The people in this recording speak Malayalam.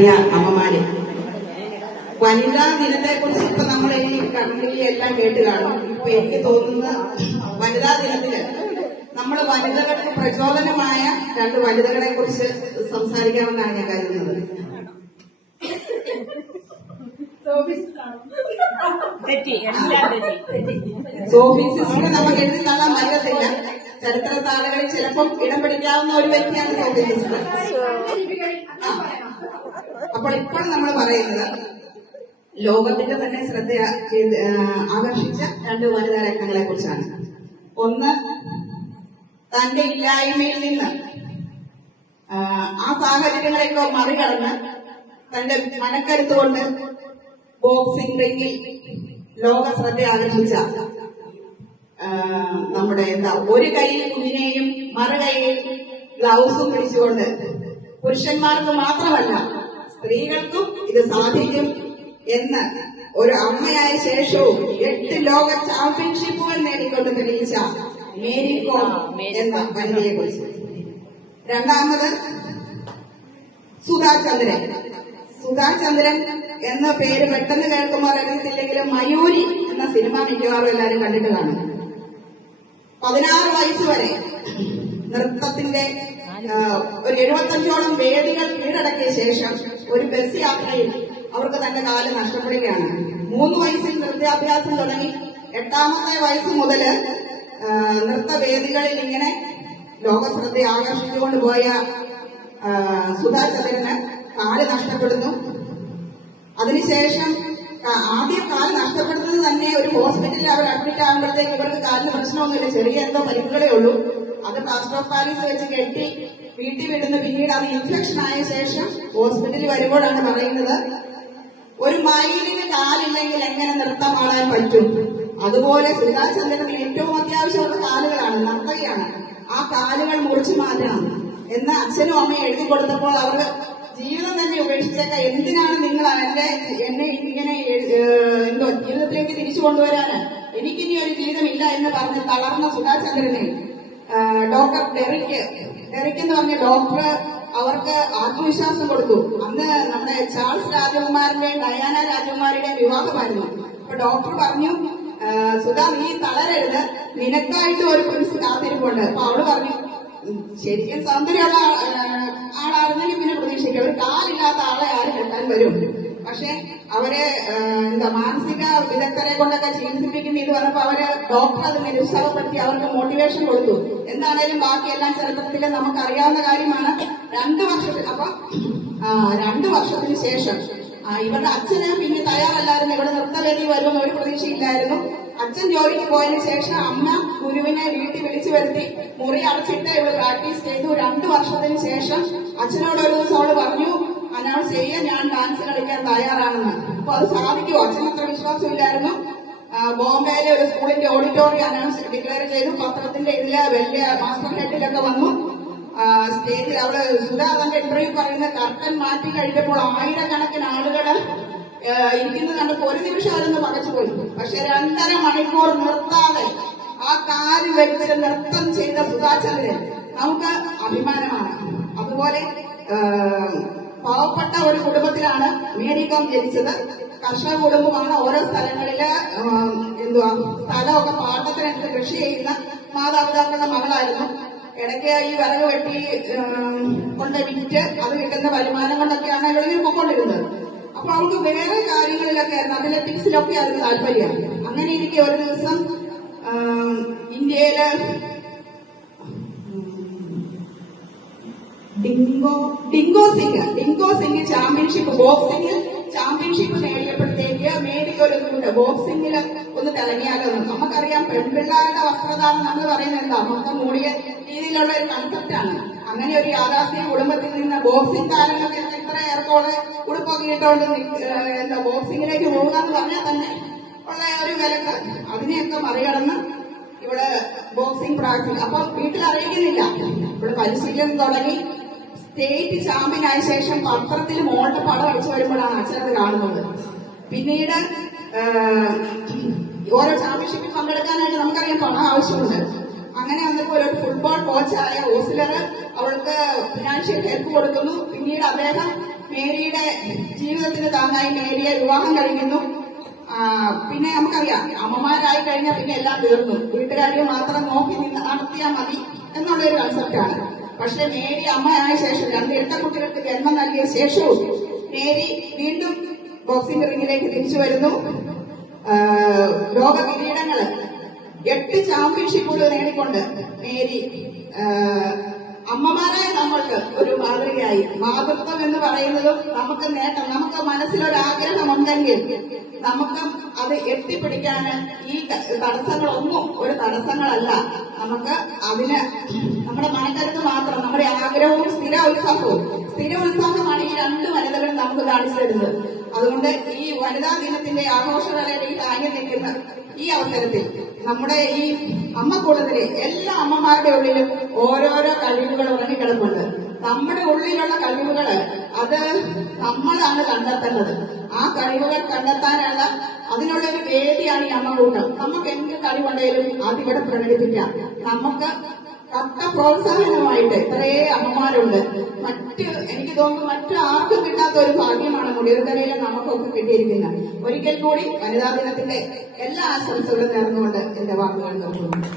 അമ്മമാര് വനിതാ ദിനത്തെ കുറിച്ച് ഇപ്പൊ നമ്മൾ ഈ കണ്ണൂരിൽ എല്ലാം കേട്ട് കാണും. ഇപ്പൊ എനിക്ക് തോന്നുന്ന വനിതാ ദിനത്തില് നമ്മൾ വനിതകൾക്ക് പ്രചോദനമായ രണ്ട് വനിതകളെ കുറിച്ച് സംസാരിക്കാമെന്നാണ് ഞാൻ കരുതുന്നത്. സോഫി സിസ്റ്റർ നമുക്ക് എഴുതി കാണാൻ പറ്റത്തില്ല. ചരിത്ര താളുകളിൽ ചിലപ്പം ഇടം പിടിക്കാവുന്ന ഒരു വ്യക്തിയാണ് സോഫി സിസ്റ്റർ. അപ്പോൾ ഇപ്പോൾ നമ്മൾ പറയുന്നത് ലോകത്തിന്റെ തന്നെ ശ്രദ്ധ ആകർഷിച്ച രണ്ട് വനിതാ രത്നങ്ങളെ കുറിച്ചാണ്. ഒന്ന്, തന്റെ ഇല്ലായ്മയിൽ നിന്ന് ആ സാഹചര്യങ്ങളെയൊക്കെ മറികടന്ന് തന്റെ മനക്കരുത്തുകൊണ്ട് ബോക്സിംഗ് റിംഗിൽ ലോക ശ്രദ്ധ ആകർഷിച്ച നമ്മുടെ ഒരു കൈയിൽ കുഞ്ഞിനെയും മറുകൈയിൽ ഗ്ലൗസും പിടിച്ചുകൊണ്ട് പുരുഷന്മാർക്ക് മാത്രമല്ല സ്ത്രീകൾക്കും ഇത് സാധിക്കും എന്ന് ഒരു അമ്മയായ ശേഷവും 8 ലോക ചാമ്പ്യൻഷിപ്പുകൾ നേടിക്കൊണ്ട് തെളിയിച്ച മേരി കോം എന്ന വനിതയെ കുറിച്ച്. രണ്ടാമത്, സുധാ ചന്ദ്രൻ. സുധാ ചന്ദ്രൻ എന്ന പേര് പെട്ടെന്ന് കേൾക്കുമ്പോൾ അറിയത്തില്ലെങ്കിലും മയൂരി എന്ന സിനിമ മിക്കവാറും എല്ലാവരും കണ്ടിട്ട് കാണും. 16 വയസ്സ് വരെ നൃത്തത്തിന്റെ ഒരു 75ഓളം വേദികൾ കീഴടക്കിയ ശേഷം ഒരു ബസ് യാത്രയിൽ അവർക്ക് തന്റെ കാല് നഷ്ടപ്പെടുകയാണ്. 3 വയസ്സിൽ നൃത്യാഭ്യാസം തുടങ്ങി 8ാമത്തെ വയസ്സ് മുതല് നൃത്തവേദികളിൽ ഇങ്ങനെ ലോകശ്രദ്ധ ആകർഷിച്ചുകൊണ്ട് പോയ സുധാ ചന്ദ്രന് കാല് നഷ്ടപ്പെടുന്നു. അതിനുശേഷം ആദ്യം കാല് നഷ്ടപ്പെടുന്നത് തന്നെ ഒരു ഹോസ്പിറ്റലിൽ അവർ അഡ്മിറ്റ് ആകുമ്പോഴത്തേക്ക് ഇവർക്ക് കാലിന് പ്രശ്നമൊന്നുമില്ല, ചെറിയ എന്തോ പരിക്കുകളേ ഉള്ളൂ. അത് പ്ലാസ്റ്റർ ഓഫ് പാരീസ് വെച്ച് കെട്ടി വീട്ടിൽ വിടുന്നു. പിന്നീട് അത് ഇൻഫെക്ഷൻ ആയ ശേഷം ഹോസ്പിറ്റലിൽ വരുമ്പോഴാണ് പറയുന്നത്, ഒരു മൈലിന് കാലില്ലെങ്കിൽ എങ്ങനെ നൃത്തം ആടാൻ പറ്റും. അതുപോലെ സുധാ ചന്ദ്രന് ഏറ്റവും അത്യാവശ്യമുള്ള കാലുകളാണ്, നർത്തകിയാണ്. ആ കാലുകൾ മുറിച്ചു മാറ്റണം എന്ന് അച്ഛനും അമ്മയും എഴുതി കൊടുത്തപ്പോൾ അവർ ജീവിതം തന്നെ ഉപേക്ഷിച്ചേക്കാം, എന്തിനാണ് നിങ്ങൾ എന്നെ ഇങ്ങനെ എന്തോ ജീവിതത്തിലേക്ക് തിരിച്ചു കൊണ്ടുവരാന്, എനിക്കിനി ഒരു ജീവിതമില്ല എന്ന് പറഞ്ഞ് തളർന്ന സുധാ ചന്ദ്രനെ ഡോക്ടർ ഡെറിക്ക് എന്ന് പറഞ്ഞ ഡോക്ടർ അവർക്ക് ആത്മവിശ്വാസം കൊടുത്തു. അന്ന് നമ്മുടെ ചാൾസ് രാജകുമാരന്റെയും ഡയാന രാജകുമാരിയുടെയും വിവാഹമായിരുന്നു. അപ്പൊ ഡോക്ടർ പറഞ്ഞു, സുധാ നീ തളരരുത്, നിനക്കായിട്ട് ഒരു പ്രിൻസ് കാത്തിരിപ്പുണ്ട്. അപ്പൊ അവള് പറഞ്ഞു, ശരിക്കും സൗന്ദര്യമുള്ള ആളായിരുന്നെങ്കിൽ പിന്നെ പ്രതീക്ഷിക്കും, ഒരു കാലില്ലാത്ത ആളെ ആര് കെട്ടാൻ വരും. പക്ഷെ അവരെ മാനസിക വിദഗ്ധരെ കൊണ്ടൊക്കെ ചികിത്സിപ്പിക്കുന്ന ഇത് പറഞ്ഞപ്പോ അവര് ഡോക്ടർ അത് നിരുത്സാഹപ്പെടുത്തി അവർക്ക് മോട്ടിവേഷൻ കൊടുത്തു. എന്താണേലും ബാക്കിയെല്ലാം ചരിത്രത്തിൽ നമുക്കറിയാവുന്ന കാര്യമാണ്. 2 വർഷത്തിന് ശേഷം ഇവരുടെ അച്ഛന് പിന്നെ തയ്യാറല്ലായിരുന്നു, ഇവിടെ നൃത്തവേദി വരുമെന്ന് ഒരു പ്രതീക്ഷയില്ലായിരുന്നു. അച്ഛൻ ജോലിക്ക് പോയതിനു ശേഷം അമ്മ ഗുരുവിനെ വീട്ടിൽ വിളിച്ചു വരുത്തി മുറി അടച്ചിട്ട് ഇവിടെ പ്രാക്ടീസ് ചെയ്തു. 2 വർഷത്തിന് ശേഷം അച്ഛനോട് ഒരു ദിവസം അവള് പറഞ്ഞു, അനൗൺസ് ചെയ്യാൻ ഞാൻ ഡാൻസ് കളിക്കാൻ തയ്യാറാണെന്ന്. അപ്പൊ അത് സാധിക്കുമോ? അച്ഛനത്ര വിശ്വാസമില്ലായിരുന്നു. ബോംബെയിലെ ഒരു സ്കൂളിന്റെ ഓഡിറ്റോറിയം അനൗൺസ് ഡിക്ലെയർ ചെയ്തു. പത്രത്തിന്റെ ഇതില് വലിയ മാസ്റ്റർ ഹെഡിലൊക്കെ വന്നു. സ്റ്റേജിൽ അവള് സുധാ തന്റെ ഇന്റർവ്യൂ പറയുന്ന കർട്ടൻ മാറ്റി കഴിഞ്ഞപ്പോൾ 1000കണക്കിന് ആളുകള് ഇരിക്കുന്നത് കണ്ടപ്പോ ഒരു നിമിഷം അവരൊന്ന് പകച്ചുപോയി. പക്ഷെ 2.5 മണിക്കൂർ നിർത്താതെ ആ കാല് വെച്ച് നൃത്തം ചെയ്ത സുധാ ചന്ദ്രൻ നമുക്ക് അഭിമാനമാണ്. അതുപോലെ പാവപ്പെട്ട ഒരു കുടുംബത്തിലാണ് മേരി കോം ജനിച്ചത്. കർഷക കുടുംബമാണ്. ഓരോ സ്ഥലങ്ങളില് സ്ഥലമൊക്കെ പാട്ടത്തിനെടുത്ത് കൃഷി ചെയ്യുന്ന മാതാപിതാക്കളുടെ മകളായിരുന്നു. ഇടയ്ക്ക് ഈ വിറക് വെട്ടി കൊണ്ട് വിറ്റ് അത് കിട്ടുന്ന വരുമാനം കൊണ്ടൊക്കെയാണ് ഇവളിങ്ങനെ പൊക്കൊണ്ടിരുന്നത്. അപ്പൊ അവർക്ക് വേറെ കാര്യങ്ങളിലൊക്കെ ആയിരുന്നു, അത്ലറ്റിക്സിലൊക്കെ ആയിരുന്നു താല്പര്യം. അങ്ങനെ ഇരിക്കെ ഒരു ദിവസം ഇന്ത്യയില് Dingko Singh championship boxing championship നേടിയപ്പോഴത്തേക്ക് മേരി ഒരു ബോക്സിംഗില് ഒന്ന് തിളങ്ങിയാലോ. നമുക്കറിയാം, പെൺപിള്ളേരുടെ വസ്ത്രധാരണം നമ്മൾ പറയുന്നത് എന്താ, മൊത്തം മൂടിയ രീതിയിലുള്ള ഒരു കൺസെപ്റ്റാണ്. അങ്ങനെ ഒരു യാഥാസ്ഥിക കുടുംബത്തിൽ നിന്ന് ബോക്സിംഗ് താരങ്ങൾക്ക് ഇത്ര ഏർക്കോള് ഉടുപ്പൊക്കെ ഇട്ടുകൊണ്ട് ബോക്സിംഗിലേക്ക് പോകുക എന്ന് പറഞ്ഞാൽ തന്നെ ഉള്ള ഒരു വിലക്ക്, അതിനെയൊക്കെ മറികടന്ന് ഇവിടെ ബോക്സിംഗ് പ്രാക്ടീസ്. അപ്പൊ വീട്ടിൽ അറിയിക്കുന്നില്ല. ഇവിടെ പരിശീലനം തുടങ്ങി സ്റ്റേറ്റ് ചാമ്പ്യനായ ശേഷം പത്രത്തിൽ മോളുടെ പടം അടിച്ചു വരുമ്പോഴാണ് അച്ഛനത് കാണുന്നത്. പിന്നീട് ഓരോ ചാമ്പ്യൻഷിപ്പിൽ പങ്കെടുക്കാനായിട്ട് നമുക്കറിയാം പണം ആവശ്യമുണ്ട്. അങ്ങനെ വന്നപ്പോൾ ഒരു ഫുട്ബോൾ കോച്ചായ ഓസ്ലർ അവൾക്ക് ഫിനാൻഷ്യൽ ഹെൽപ്പ് കൊടുക്കുന്നു. പിന്നീട് അദ്ദേഹം മേരിയുടെ ജീവിതത്തിന് താങ്ങായി മേരിയെ വിവാഹം കഴിക്കുന്നു. പിന്നെ നമുക്കറിയാം, അമ്മമാരായി കഴിഞ്ഞാൽ പിന്നെ എല്ലാം തീർന്നു, വീട്ടുകാരിയെ മാത്രം നോക്കി നിന്ന് നടത്തിയാൽ മതി എന്നുള്ളൊരു കൺസെപ്റ്റാണ്. പക്ഷെ മേരി അമ്മയായ ശേഷം 2 ഇരട്ടക്കുട്ടികൾക്ക് ജന്മം നൽകിയ ശേഷവും മേരി വീണ്ടും ബോക്സിംഗ് റിംഗിലേക്ക് തിരിച്ചു വരുന്നു. ലോക കിരീടങ്ങള് 8 ചാമ്പ്യൻഷിപ്പുകൾ നേടിക്കൊണ്ട് മേരി അമ്മമാരായ നമ്മൾക്ക് ഒരു മാതൃകയായി. മാതൃത്വം എന്ന് പറയുന്നതും നമുക്ക് നേട്ടം, നമുക്ക് മനസ്സിലൊരാഗ്രഹമുണ്ടെങ്കിൽ നമുക്ക് അത് എത്തിപ്പിടിക്കാൻ ഈ തടസ്സങ്ങളൊന്നും ഒരു തടസ്സങ്ങളല്ല. നമുക്ക് അതിന് നമ്മുടെ മനക്കരുത്ത് മാത്രം, നമ്മുടെ ആഗ്രഹവും സ്ഥിര ഉത്സാഹമാണ് ഈ 2 വനിതകളും നമുക്ക് കാണിച്ചു തരുന്നത്. അതുകൊണ്ട് ഈ വനിതാ ദിനത്തിന്റെ ആഘോഷവേളയിൽ താങ്ങി നിൽക്കുന്ന ഈ അവസരത്തിൽ നമ്മുടെ ഈ അമ്മക്കൂട്ടത്തിലെ എല്ലാ അമ്മമാരുടെ ഉള്ളിലും ഓരോരോ കഴിവുകൾ ഉറങ്ങിക്കിടപ്പുണ്ട്. നമ്മുടെ ഉള്ളിലുള്ള കഴിവുകള് അത് നമ്മളാണ് കണ്ടെത്തേണ്ടത്. ആ കഴിവുകൾ കണ്ടെത്താനുള്ള അതിനുള്ള ഒരു വേദിയാണ് ഈ അമ്മക്കൂട്ടം. നമുക്ക് എന്ത് കഴിവുണ്ടെങ്കിലും അതിവിടെ പ്രകടിപ്പിക്കാം. നമുക്ക് കട്ട പ്രോത്സാഹനമായിട്ട് ഇത്രയേ അമ്മമാരുണ്ട്. എനിക്ക് തോന്നുന്നു മറ്റു ആർക്കും കിട്ടാത്ത ഒരു ഭാഗ്യമാണ് മുടിയൂർക്കരയിലെ നമുക്കൊക്കെ കിട്ടിയിരിക്കുന്നത്. ഒരിക്കൽ കൂടി വനിതാ ദിനത്തിന്റെ എല്ലാ ആശംസകളും നേർന്നുകൊണ്ട് എന്റെ വാക്കുകൾ നിർത്തുന്നു.